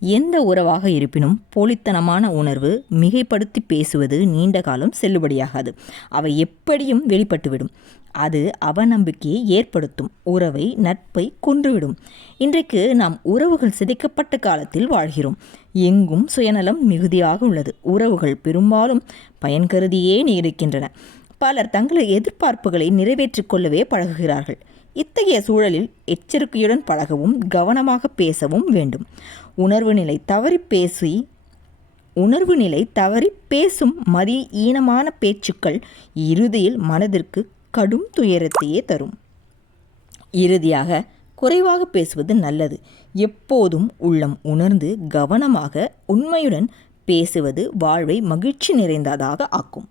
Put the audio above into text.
எந்த உறவாக இருப்பினும் போலித்தனமான உணர்வு மிகைப்படுத்தி பேசுவது நீண்ட காலம் செல்லுபடியாகாது. அவை எப்படியும் வெளிப்பட்டுவிடும். அது அவநம்பிக்கையை ஏற்படுத்தும். உறவை நட்பை கொன்றுவிடும். இன்றைக்கு நாம் உறவுகள் சிதைக்கப்பட்ட காலத்தில் வாழ்கிறோம். எங்கும் சுயநலம் மிகுதியாக உள்ளது. உறவுகள் பெரும்பாலும் பயன் கருதியே நீடிக்கின்றன. பலர் தங்களது எதிர்பார்ப்புகளை நிறைவேற்றிக் கொள்ளவே பழகுகிறார்கள். இத்தகைய சூழலில் எச்சரிக்கையுடன் பழகவும் கவனமாக பேசவும் வேண்டும். உணர்வு நிலை தவறி பேசி உணர்வு நிலை தவறி பேசும் மதி ஈனமான பேச்சுக்கள் இறுதியில் மனதிற்கு கடும் துயரத்தையே தரும். இறுதியாக குறைவாக பேசுவது நல்லது. எப்போதும் உள்ளம் உணர்ந்து கவனமாக உண்மையுடன் பேசுவது வாழ்வை மகிழ்ச்சி நிறைந்ததாக ஆக்கும்.